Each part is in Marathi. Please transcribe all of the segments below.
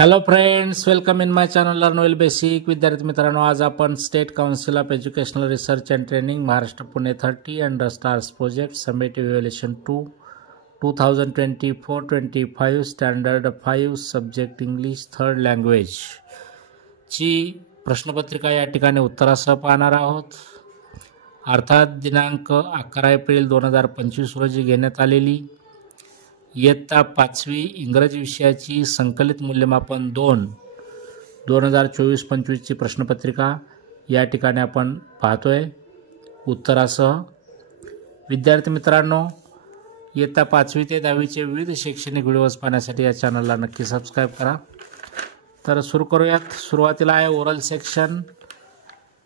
Hello friends, welcome in my channel learn well basic. विद्यार्थी मित्रांनो, आज आपण state council of educational research and training Maharashtra Pune 30 under stars project summative evaluation 2024-25 standard 5 subject English third language ची प्रश्नपत्रिका या ठिकाणी उत्तरासह पाहणार आहोत. अर्थात दिनांक 11 एप्रिल 2025 रोजी घेण्यात आलेली इयत्ता 5वी इंग्रजी विषयाची संकलित मूल्यमापन 2024-25 ची प्रश्नपत्रिका या ठिकाणी आपण पाहतोय उत्तरासह. विद्यार्थी मित्रांनो, इयत्ता 5वी ते 10वी चे विविध शैक्षणिक व्हिडिओज पाहण्यासाठी या चॅनलला नक्की सबस्क्राईब करा. तर सुरू करूयात. सुरुवातीला आहे ओरल सेक्शन.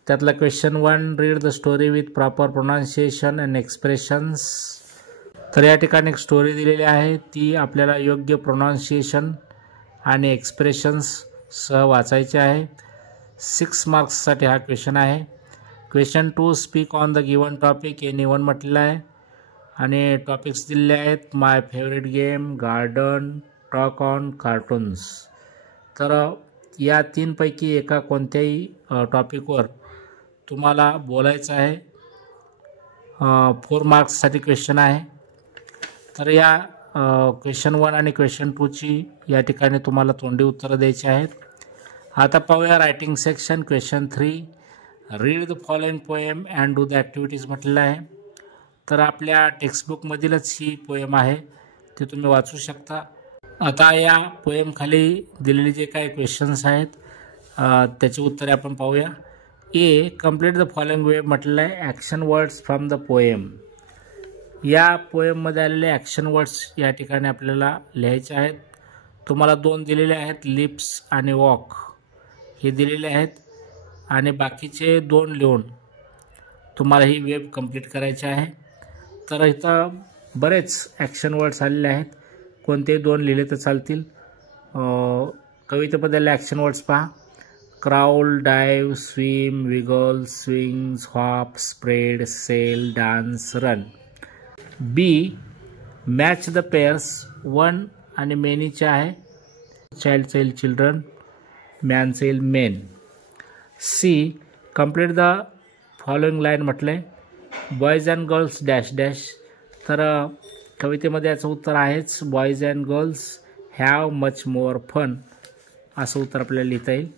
त्यातला question 1, read the story with proper pronunciation and expressions. तर या ठिकाणी एक स्टोरी दिलेली आहे, ती आपल्याला योग्य प्रोनाउन्सिएशन आणि एक्सप्रेशन्स सह वाचायची आहे. 6 मार्क्ससाठी हा क्वेश्चन आहे. Question 2, speak on the given topic. Any one म्हटलेलं आहे आणि टॉपिक्स दिलेले आहेत. My favourite game, garden, talk on cartoons. तर या तीनपैकी एका कोणत्याही टॉपिकवर तुम्हाला बोलायचं आहे. 4 मार्क्ससाठी क्वेश्चन आहे. तर या क्वेश्चन 1 आणि क्वेश्चन 2 ची या ठिकाणी तुम्हाला तोंडी उत्तरं द्यायची आहेत. आता पाहूया writing section. Question 3, read the following poem and do the activities म्हटलेलं आहे. तर आपल्या टेक्स्टबुकमधीलच ही पोएम आहे, ती तुम्ही वाचू शकता. आता या पोएमखाली दिलेले जे काही क्वेश्चन्स आहेत त्याची उत्तरे आपण पाहूया. ए, कंप्लीट द फॉलोइंग वेब म्हटलेलं आहे. Action words from the poem. या पोएममध्ये आलेले ॲक्शन वर्ड्स या ठिकाणी आपल्याला लिहायचे आहेत. तुम्हाला 2 दिलेले आहेत, लिप्स आणि वॉक हे दिलेले आहेत आणि बाकीचे 2 लिहून तुम्हाला ही वेब कंप्लीट करायची आहे. तर इथं बरेच ॲक्शन वर्ड्स आलेले आहेत, कोणतेही 2 लिहिले तर चालतील. कवितेबद्दल ॲक्शन वर्ड्स पहा. Crawl, dive, swim, wiggle, swings, hop, spread, sail, dance, run. B, match the pairs. 1 आणि मेनीचे आहे. चाइल्डचं येईल चिल्ड्रन, मॅनचं येईल men. C, complete the following line म्हटलंय. Boys and girls dash dash. तर कवितेमध्ये याचं उत्तर आहेच, boys and girls have much more fun असं उत्तर आपल्याला लिहिता येईल.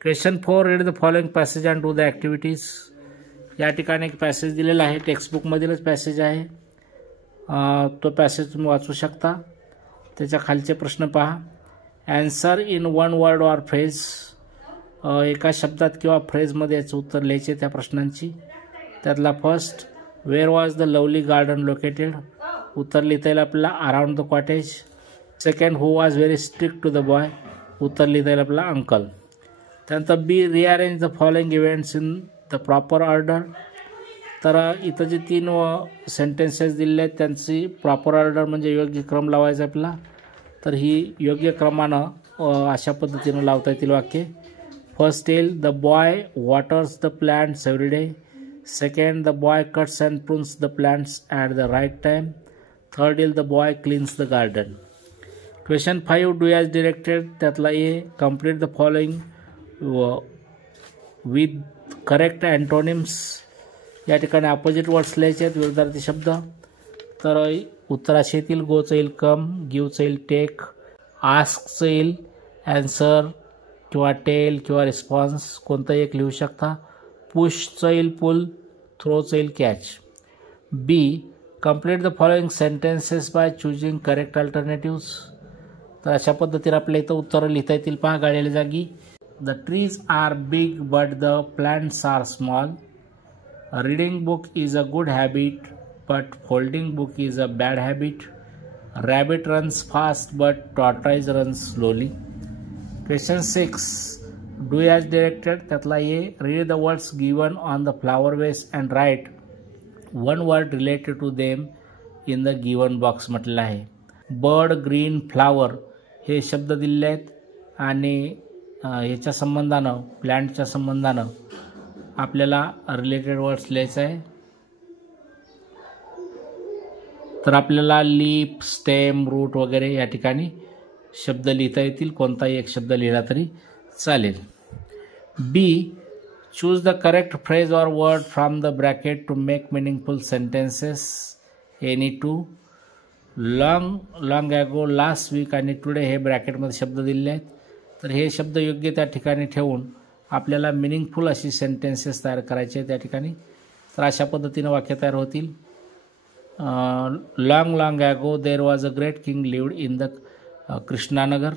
Question 4, read the following passage and do the activities. या ठिकाणी एक पॅसेज दिलेला आहे, टेक्स्टबुकमधीलच पॅसेज आहे. तो पॅसेज तुम्ही वाचू शकता. त्याच्या खालचे प्रश्न पहा. Answer in 1 word or phrase. एका शब्दात किंवा फ्रेजमध्ये याचं उत्तर लिहायचे त्या प्रश्नांची. त्यातला first, where was the lovely garden located. उत्तर लिहिता येईल आपल्याला, around the cottage. Second, who was very strict to the boy. उत्तर लिहिता येईल आपल्याला, अंकल. त्यानंतर B, rearrange the following events in the proper order. तर इथं जे 3 सेंटेन्सेस दिलेले आहेत त्यांची प्रॉपर ऑर्डर म्हणजे योग्य क्रम लावायचा आपला. तर ही योग्य क्रमानं अशा पद्धतीनं लावता येतील वाक्य. फर्स्ट येईल, the boy waters the plants every day. Second, the boy cuts and prunes the plants at the right time. Third येईल, the boy cleans the garden. Question 5, do as directed. त्यातला A, complete the following with correct antonyms. या ठिकाणी अपोजिट वर्ड्स लिहायचे आहेत, विरुद्धार्थी शब्द. तर उत्तराचे येतील, गोचं येईल कम, गिवचं येईल टेक, आस्कचं येईल ॲन्सर किंवा टेल किंवा रिस्पॉन्स, कोणतं एक लिहू शकता. पुशचं येईल पुल, थ्रोचं येईल catch. B, complete the following sentences by choosing correct alternatives. तर अशा पद्धतीने आपल्या इथं उत्तरं लिहिता येतील पहा गाळलेल्या जागी. The trees are big but the plants are small. Reading book is a good habit but folding book is a bad habit. Rabbit runs fast but tortoise runs slowly. Question 6, do as directed. त्यातला A, read the words given on the flower vase and write 1 word related to them in the given box म्हटलेलं आहे. बर्ड, ग्रीन, फ्लावर हे शब्द दिलेले आहेत आणि याच्या संबंधानं, प्लॅन्टच्या संबंधानं आपल्याला रिलेटेड वर्ड्स लिहायचं आहे. तर आपल्याला लीफ, स्टेम, रूट वगैरे या ठिकाणी शब्द लिहिता येतील, कोणताही एक शब्द लिहिला तरी चालेल. B, choose the correct phrase or word from the bracket to make meaningful sentences. Any two. Long ago, last week आणि टुडे हे ब्रॅकेटमध्ये शब्द दिलेले आहेत. तर हे शब्द योग्य त्या ठिकाणी ठेवून आपल्याला मिनिंगफुल अशी सेंटेन्सेस तयार करायचे आहे त्या ठिकाणी. तर अशा पद्धतीनं वाक्य तयार होतील. Long ago there was a great king lived in the Krishnanagar.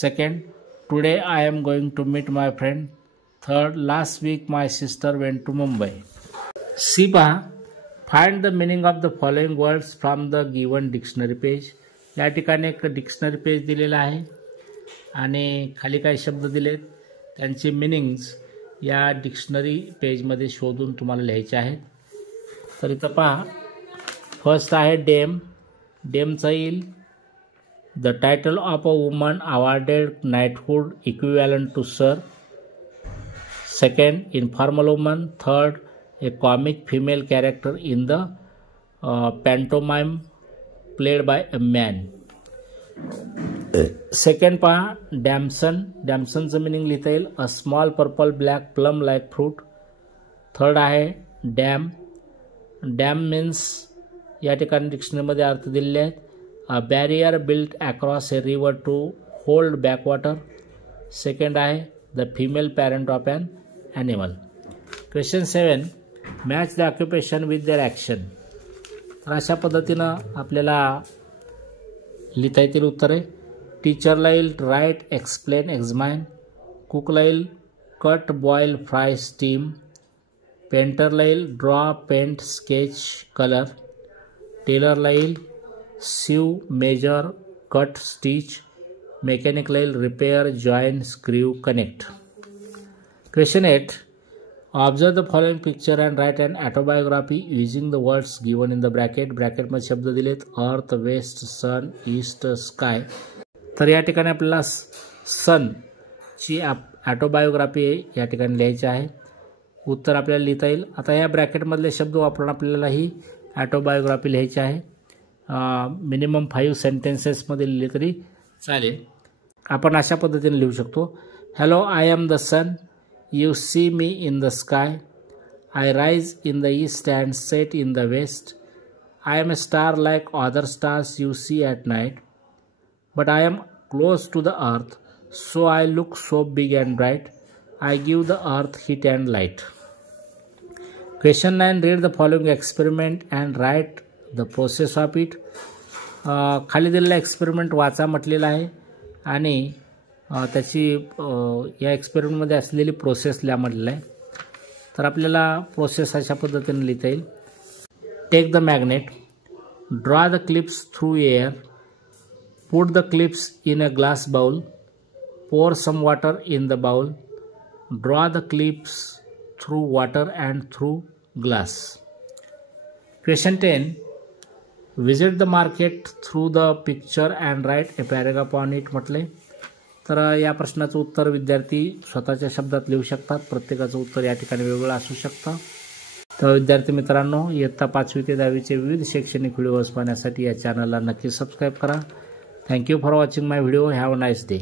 Second, today I am going to meet my friend. Third, last week my sister went to Mumbai. C पहा, find the meaning of the following words from the given dictionary page. या ठिकाणी एक डिक्शनरी पेज दिलेला आहे आणि खाली काही शब्द दिलेत, त्यांचे मिनिंग्स या डिक्शनरी पेजमध्ये शोधून तुम्हाला लिहायचे आहेत. तर इथं पहा, फर्स्ट आहे डेम. डेमचा येईल the title of a woman awarded knighthood equivalent to sir. Second, informal woman. Third, a comic female character in the pantomime played by a man. Second पहा, डॅम्सन. डॅम्सनचं मिनिंग लिहिता येईल a small purple black plum like fruit. Third आहे डॅम. डॅम मीन्स या ठिकाणी डिक्शनरीमध्ये अर्थ दिलेले आहेत a barrier built across a river to hold back water. Second आहे the female parent of an animal. Question 7, match the occupation with their action. तर अशा पद्धतीनं आपल्याला लिहिता येतील उत्तरे. टीचरला येईल राईट, एक्सप्लेन, एक्झामाइन. कुकला येईल कट, बॉईल, फ्राय, स्टीम. पेंटरला येईल ड्रॉ, पेंट, स्केच, कलर. टेलरला येईल सीव, मेजर, कट, स्टिच. मेकॅनिकला येईल repair, join, screw, connect. Question 8, observe the following picture and write and autobiography using the words given in the bracket. ब्रॅकेटमध्ये शब्द दिलेत अर्थ, वेस्ट, सन, ईस्ट, स्काय. तर या ठिकाणी आपल्याला सनची ऑटोबायोग्राफी या ठिकाणी लिहायची आहे. उत्तर आपल्याला लिहिता येईल. आता या ब्रॅकेटमधले शब्द वापरून आपल्याला ही ऑटोबायोग्राफी लिहायची आहे. मिनिमम 5 सेंटेन्सेसमध्ये लिहिले तरी चालेल. आपण अशा पद्धतीने लिहू शकतो. Hello, I am the son. You see me in the sky. I rise in the east and set in the west. I am a star like other stars you see at night. But I am close to the earth, so I look so big and bright. I give the earth heat and light. Question 9. Read the following experiment and write the process of it. खाली दिलेला एक्सपेरिमेंट वाचा म्हटलेला आहे आणि त्याची या एक्सपेरिमेंटमध्ये असलेली प्रोसेस लिहा म्हटलेलं आहे. तर आपल्याला प्रोसेस अशा पद्धतीने लिहिता येईल. Take the magnet, draw the clips through air, put the clips in a glass bowl, pour some water in the bowl, draw the clips through water and through glass. Question 10. Visit the market through the picture and write a paragraph on it म्हटले. तर या प्रश्नाचं उत्तर विद्यार्थी स्वतःच्या शब्दात लिहू शकतात. प्रत्येकाचं उत्तर या ठिकाणी वेगळं असू शकतं. तर विद्यार्थी मित्रांनो, इयत्ता 5वी ते 10वीचे विविध शैक्षणिक व्हिडिओज पाहण्यासाठी या चॅनलला नक्की सबस्क्राईब करा. Thank you for watching my video. Have a nice day.